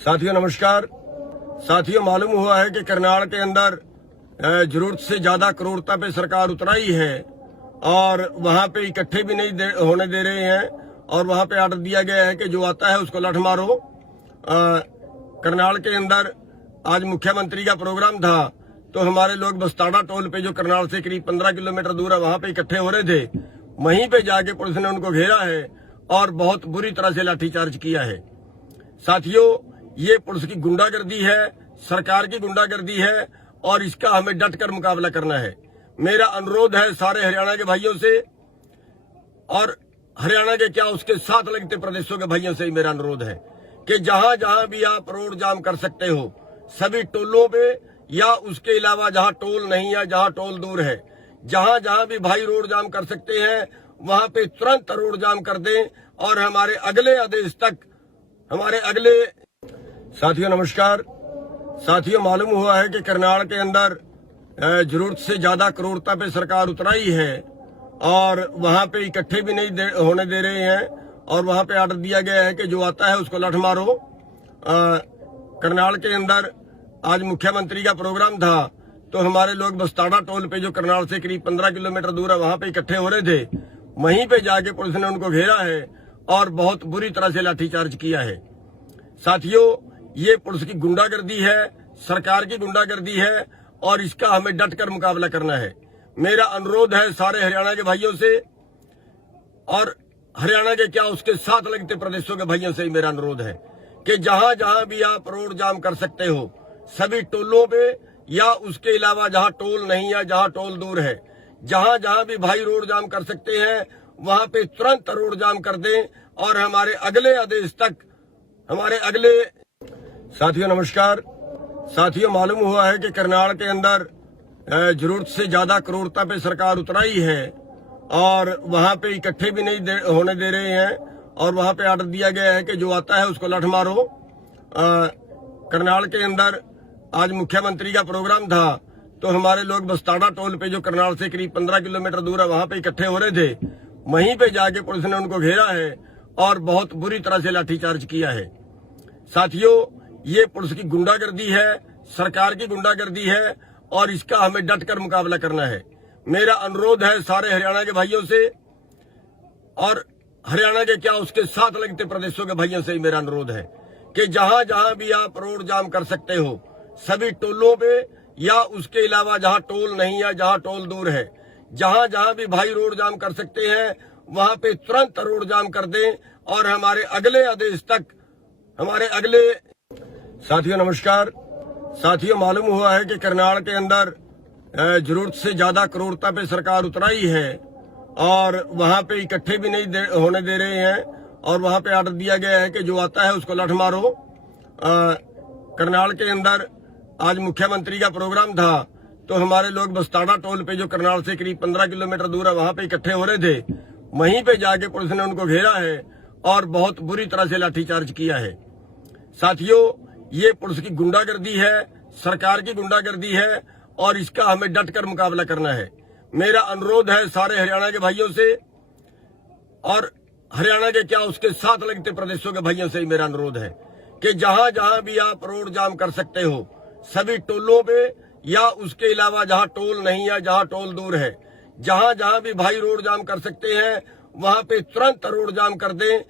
साथियों नमस्कार। साथियों मालूम हुआ है कि करनाल के अंदर जरूरत से ज्यादा करोड़ता पे सरकार उतराई है और वहां पे इकट्ठे भी नहीं होने दे रहे हैं और वहां पे आर्डर दिया गया है कि जो आता है उसको लठ मारो। करनाल के अंदर आज मुख्यमंत्री का प्रोग्राम था तो हमारे लोग बस्ताड़ा टोल पे जो करनाल से करीब 15 किलोमीटर दूर है वहां पे इकट्ठे हो रहे थे। वहीं पे जाके पुलिस ने उनको घेरा है और बहुत बुरी तरह से लाठीचार्ज किया है। साथियों ये पुलिस की गुंडागर्दी है, सरकार की गुंडागर्दी है और इसका हमें डट कर मुकाबला करना है। मेरा अनुरोध है सारे हरियाणा के भाइयों से और हरियाणा के क्या उसके साथ लगते प्रदेशों के भाइयों से ही मेरा अनुरोध है कि जहां जहां भी आप रोड जाम कर सकते हो सभी टोलों पे या उसके अलावा जहां टोल नहीं है, जहां टोल दूर है, जहां जहां भी भाई रोड जाम कर सकते हैं वहां पे तुरंत रोड जाम कर दें और हमारे अगले आदेश तक साथियों नमस्कार। साथियों मालूम हुआ है कि करनाल के अंदर जरूरत से ज्यादा करोड़ता पे सरकार उतराई है और वहां पे इकट्ठे भी नहीं होने दे रहे हैं और वहां पे आर्डर दिया गया है कि जो आता है उसको लठ मारो। करनाल के अंदर आज मुख्यमंत्री का प्रोग्राम था तो हमारे लोग बस्ताड़ा टोल पे जो करनाल से करीब 15 किलोमीटर दूर है वहां पे इकट्ठे हो रहे थे। वहीं पे जाके पुलिस ने उनको घेरा है और बहुत बुरी तरह से लाठीचार्ज किया है। साथियों ये पुलिस की गुंडागर्दी है, सरकार की गुंडागर्दी है और इसका हमें डट कर मुकाबला करना है। मेरा अनुरोध है सारे हरियाणा के भाइयों से और हरियाणा के क्या उसके साथ लगते प्रदेशों के भाइयों से ही मेरा अनुरोध है कि जहां जहां भी आप रोड जाम कर सकते हो सभी टोलों पे या उसके अलावा जहां टोल नहीं है, जहां टोल दूर है, जहां जहां भी भाई रोड जाम कर सकते हैं वहां पे तुरंत रोड जाम कर दें और हमारे अगले आदेश तक साथियों नमस्कार। साथियों मालूम हुआ है कि करनाल के अंदर जरूरत से ज्यादा करोड़ता पे सरकार उतराई है और वहां पे इकट्ठे भी नहीं होने दे रहे हैं और वहां पे आर्डर दिया गया है कि जो आता है उसको लठ मारो। करनाल के अंदर आज मुख्यमंत्री का प्रोग्राम था तो हमारे लोग बस्ताड़ा टोल पे जो करनाल से करीब 15 किलोमीटर दूर है वहां पे इकट्ठे हो रहे थे। वहीं पे जाके पुलिस ने उनको घेरा है और बहुत बुरी तरह से लाठीचार्ज किया है। साथियों ये पुलिस की गुंडागर्दी है, सरकार की गुंडागर्दी है और इसका हमें डट कर मुकाबला करना है। मेरा अनुरोध है सारे हरियाणा के भाइयों से और हरियाणा के क्या उसके साथ लगते प्रदेशों के भाइयों से ही मेरा अनुरोध है कि जहां जहां भी आप रोड जाम कर सकते हो सभी टोलों पे या उसके अलावा जहां टोल नहीं है, जहां टोल दूर है, जहां जहां भी भाई रोड जाम कर सकते हैं वहां पे तुरंत रोड जाम कर दें और हमारे अगले आदेश तक साथियों नमस्कार। साथियों मालूम हुआ है कि करनाल के अंदर जरूरत से ज्यादा करोड़ता पे सरकार उतराई है और वहां पे इकट्ठे भी नहीं होने दे रहे हैं और वहां पे आर्डर दिया गया है कि जो आता है उसको लठ मारो। करनाल के अंदर आज मुख्यमंत्री का प्रोग्राम था तो हमारे लोग बस्ताड़ा टोल पे जो करनाल से करीब 15 किलोमीटर दूर है वहां पे इकट्ठे हो रहे थे। वहीं पे जाके पुलिस ने उनको घेरा है और बहुत बुरी तरह से लाठीचार्ज किया है। साथियों ये पुलिस की गुंडागर्दी है, सरकार की गुंडागर्दी है और इसका हमें डट कर मुकाबला करना है। मेरा अनुरोध है सारे हरियाणा के भाइयों से और हरियाणा के क्या उसके साथ लगते प्रदेशों के भाइयों से ही मेरा अनुरोध है कि जहां जहां भी आप रोड जाम कर सकते हो सभी टोलों पे या उसके अलावा जहां टोल नहीं है, जहां टोल दूर है, जहां जहां भी भाई रोड जाम कर सकते हैं वहां पे तुरंत रोड जाम कर दें